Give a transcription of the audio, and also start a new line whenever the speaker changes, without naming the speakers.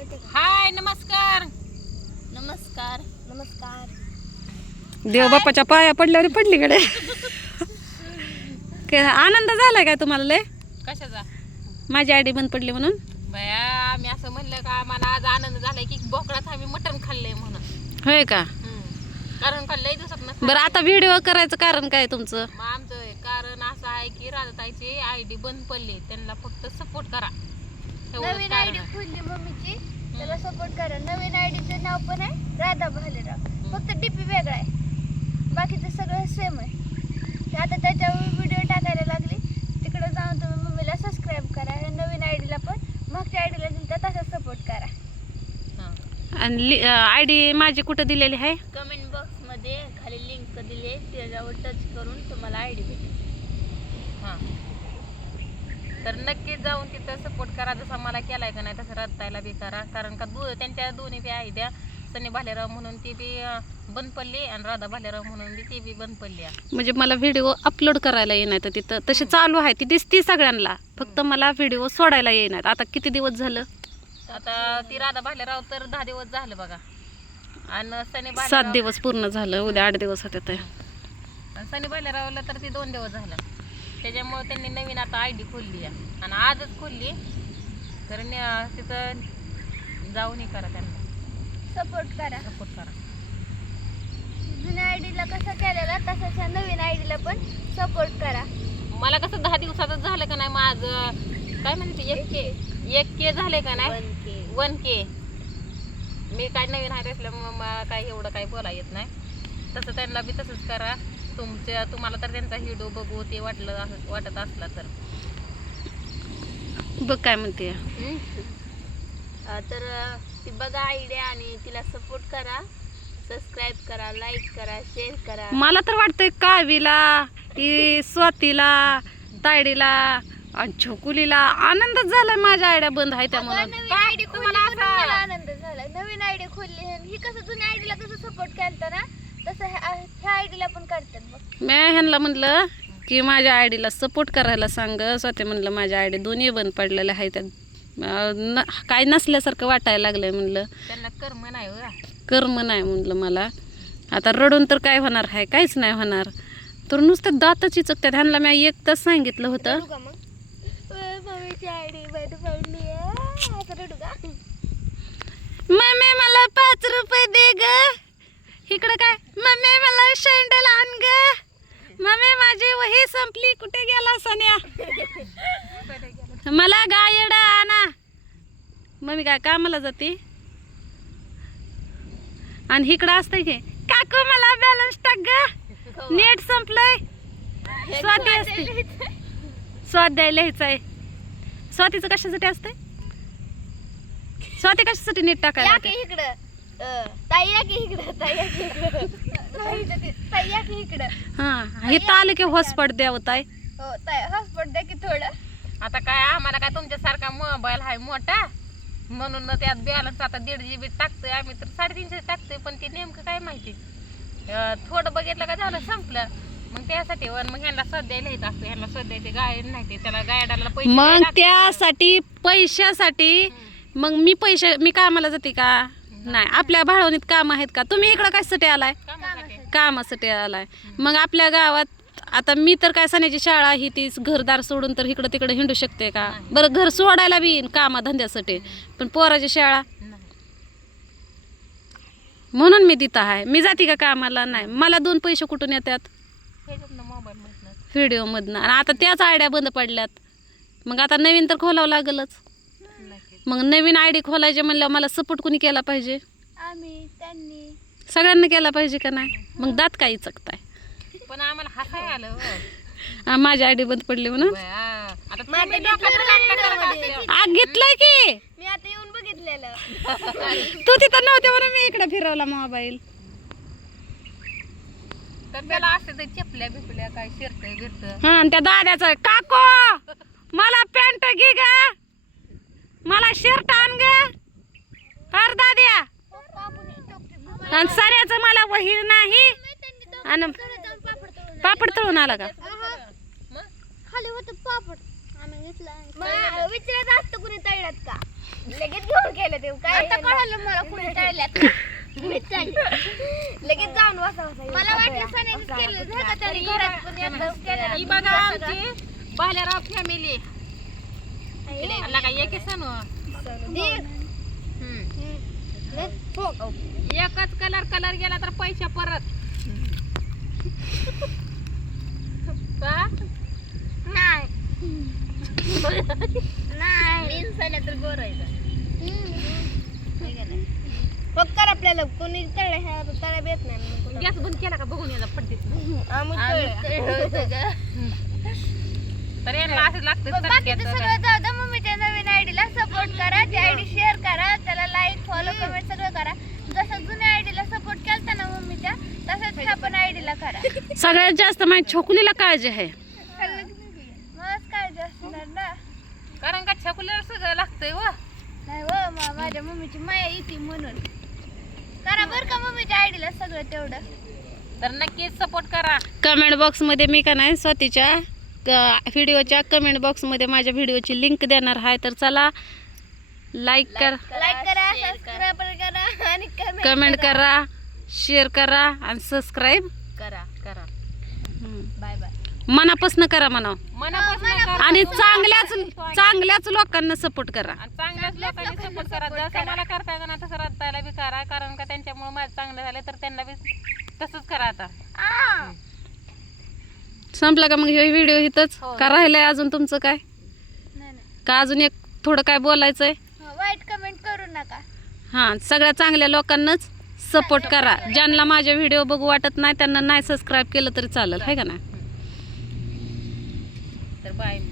हाय नमस्कार
नमस्कार नमस्कार.
देव बाप्पाच्या पाया पडल्यावर पडली कडे. आनंद झालाय काय तुम्हाला लय?
कशाचा?
माझी आयडी बंद पडली म्हणून.
बया आम्ही असं म्हणलं का आम्हाला आज आनंद झालाय की बोकडात आम्ही मटण खाल्लंय म्हणून.
होय का?
कारण का लई दिवसात नसतं.
बरं आता व्हिडिओ करायचं कारण काय तुमचं?
मग आमचं कारण असं आहे की राधाताईची आयडी बंद पडली, त्यांना फक्त सपोर्ट करा.
नवीन आयडी खोलली मम्मीची, त्याला सपोर्ट करा. नवीन आयडीचं नाव पण आहे राधा भालेराव, फक्त डीपी वेगळा आहे, बाकीचं सगळं सेम आहे. आता त्याच्यावर व्हिडिओ टाकायला लागली, तिकडे जाऊन तुम्ही मम्मीला सबस्क्राईब करा. नवीन आयडीला पण मागच्या आयडीला दिलता तसा सपोर्ट करा.
आणि आयडी माझी कुठं दिलेली आहे?
कमेंट बॉक्स मध्ये खाली लिंक दिली आहे, त्याच्यावर टच करून तुम्हाला आयडी भेटेल.
हां, तर नक्की जाऊन तिथं सपोर्ट करा. जसा मला केलाय का नाही तसं राधाताईला बी करा. कारण का त्यांच्या दोन्ही बी आहे त्या सनी भालेराव म्हणून ती बी बंद पडली आणि राधा भालेराव म्हणून बी ती बी बंद पडली.
म्हणजे मला व्हिडिओ अपलोड करायला येणार तर तिथं तशी चालू आहे, ती दिसती सगळ्यांना, फक्त मला व्हिडिओ सोडायला येणार. आता किती दिवस झालं?
आता ती राधा भालेराव तर 10 दिवस झालं बघा, आणि सनी
7 दिवस पूर्ण झालं, उद्या 8 दिवस होते. तर
सनी भालेरावला तर ती 2 दिवस झालं. त्याच्यामुळे त्यांनी नवीन आता आयडी खोलली आहे आणि आजच खोलली. तर तिथं जाऊन करा, त्यांना
सपोर्ट करा.
सपोर्ट करा.
जुन्या आयडीला कसं केलेला तसंच ह्या नवीन आयडीला पण सपोर्ट करा.
मला कसं 10 दिवसातच झालं का नाही माझं, काय म्हणते 1K झाले का नाही, 1K. मी काय नवीन आहे असल्यामुळे मला काय एवढं काही बोला येत नाही. तसं त्यांना बी तसंच करा. तुम्हाला तर त्यांचा व्हिडिओ बघू ते वाटत असला तर
बघ काय म्हणते.
तर ती बघा आयडिया आणि तिला सपोर्ट करा, सबस्क्राईब करा, लाईक करा, शेअर करा.
मला तर वाटतंय कावीला, स्वातीला, तायडीला आणि छोकुलीला आनंदच झालाय माझ्या आयडिया बंद आहे त्या म्हणून.
नवीन आयडी खोलली म्हणून मला आनंद झाला. नवीन आयडी खोलली, ही कसं जुन्या आयडीला कसं सपोर्ट करता ना तसं ह्या आयडीला पण करतात. बघ
मी ह्यांना म्हणलं की माझ्या आयडीला सपोर्ट करायला सांग. स्वतः म्हणलं माझ्या आयडी दोन्ही बंद पडलेल्या आहेत, काय नसल्यासारखं वाटायला लागलंय. म्हणलं
त्यांना कर्म नाही हो.
कर्म नाही म्हणलं मला. आता रडून तर काय होणार आहे, काहीच नाही होणार. तर नुसतं दाताची चुकतात. ह्यांना मी एक तास सांगितलं होतं.
मम्मीची आयडी बंद पडली आहे, रडू का?
मम्मी मला 5 रुपये दे ग. इकडं काय, मम्मी मला शँडल आण ग. मम्मी माझी वही संपली, कुठे गेला सन्या? मला गायड आणा. मम्मी काय कामाला जाते आणि इकडं असतंय की काकू मला बॅलन्स टाक ग, नेट संपलंय. स्वाती असते, स्वाध्याय लिहायचं आहे. स्वातीचं कशासाठी असतंय? स्वाती कशासाठी नेट टाकायला?
इकडं ताई या की इकडं, ताई या की इकडं, ताई या की इकडं.
हा, हे आलं की हॉस्पॉट द्यावं ताई.
हो ताई, हॉस्पॉट द्या की थोडं.
आता काय आम्हाला काय तुमच्यासारखा मोबाईल आहे मोठा म्हणून त्यात बॅलन्स आता 1.5 GB टाकतोय आम्ही, तर 350 टाकतोय. पण ते नेमकं काय माहिती, थोडं बघितलं का झालं संपलं. मग त्यासाठी मग ह्यांना सध्या लिहायचं असतं, ह्यांना सध्या ते गायड नाही, ते त्याला गायडाला पैसे
मग
द्यायला
त्यासाठी पैशासाठी मग मी कामाला जाते का नाही? आपल्या भाळवणीत काम आहेत का? तुम्ही इकडं कशासाठी आलाय?
कामासाठी.
कामासाठी आलाय. मग आपल्या गावात आता मी तर काय सण्याची शाळा ही तीच घरदार सोडून तर इकडं तिकडे हिंडू शकते का? बरं घर सोडायला बी येईन कामा धंद्यासाठी, पण पोराची शाळा
नाही.
म्हणून मी तिथं आहे. मी जाते का कामाला? नाही. मला 2 पैसे कुठून येतात?
ह्याच्यातनं मोबाईल म्हटलं
व्हिडिओ मधनं. आणि आता त्याच आयडिया बंद पडल्यात. मग आता नवीन तर खोलावं लागलच. मग नवीन आयडी खोलायचे म्हणलं मला सपोर्ट कोणी केला पाहिजे?
आम्ही, त्यांनी,
सगळ्यांना केला पाहिजे का नाही? मग दात काही चकताय.
पण आम्हाला हसाय आलं हो.
माझी आयडी बंद पडली म्हणून
आता तुम्ही डोक्यात घालता करत असते.
आग घेतलाय की
मी आता येऊन बघितलेलं.
तू तिथं नव्हते म्हणून मी इकडे फिरवला मोबाईल.
तर त्याला असते ते चपल्या बिपल्या काय शिरतंय बिरतं.
हा, आणि त्या दाद्याचं काको मला पॅन्ट घे ग, मला शर्ट आण ग, हर दाद्या. आणि साऱ्याचं मला वही नाही. आणि पापड तळून आला का?
खाली होतं पापड आम्ही घेतला. विचारायचं असतं कुणी तळल्यात का? लगेच घेऊन गेलं ते काय आता कळलं मला कुठे टाळल्यात लगेच जाऊन मला वाटलं सनेच केलं नाही का तरी घरात पण एकदाच केलं
ही बघा आमची बालेराव फॅमिली अल्ला काय एक सण एकच कलर गेला तर पैसे परत का?
नाही तर गोरायचा फक्त आपल्याला कोणी तळ्या येत नाही
गॅस बंद केला का बघून याचा पडते तर यांना असं लागतं
बाकीचं सगळं जाऊ द्या मम्मीच्या नवीन आयडीला सपोर्ट करा ती आयडी शेअर करा त्याला लाईक फॉलो कमेंट सगळं करा जसं जुन्या आयडीला सपोर्ट केलता ना मम्मीच्या तसंच ह्या पण आयडीला करा
सगळ्यात जास्त माझ्या छोकुलीला काळजी आहे.
मलाच काळजी असणार ना
कारण का छकुलीला सगळं लागतंय व
नाही व माझ्या मम्मीची माया येते म्हणून करा बरं का मम्मीच्या आयडीला सगळं तेवढं
तर नक्कीच सपोर्ट करा.
कमेंट बॉक्समध्ये मी का नाही स्वतःच्या व्हिडिओच्या कमेंट बॉक्समध्ये माझ्या व्हिडिओची लिंक देणार आहे. तर चला लाईक करा,
सबस्क्राईब करा आणि
कमेंट करा, शेअर करा आणि सबस्क्राईब
करा करा
बाय बाय
मनापासून करा म्हणा
मनापासून करा
आणि चांगल्याच लोकांना सपोर्ट करा.
आणि चांगल्याच लोकांनी सपोर्ट करा जसं मला करता येतं ना तसं रत्तायला बी करा कारण का त्यांच्यामुळे माझं चांगलं झालं तर त्यांना बी तसंच करा. आता
संपला का मग हे व्हिडिओ इथंच
हो.
का राहिलंय अजून तुमचं काय
नाही
का अजून एक थोडं काय बोलायचंय?
वाईट कमेंट करू नका
हां सगळ्या चांगल्या लोकांनाच सपोर्ट करा. ज्यांना माझे व्हिडिओ बघू वाटत नाही त्यांना नाही सबस्क्राईब केलं तरी चालेल आहे का नाही.
तर बाय.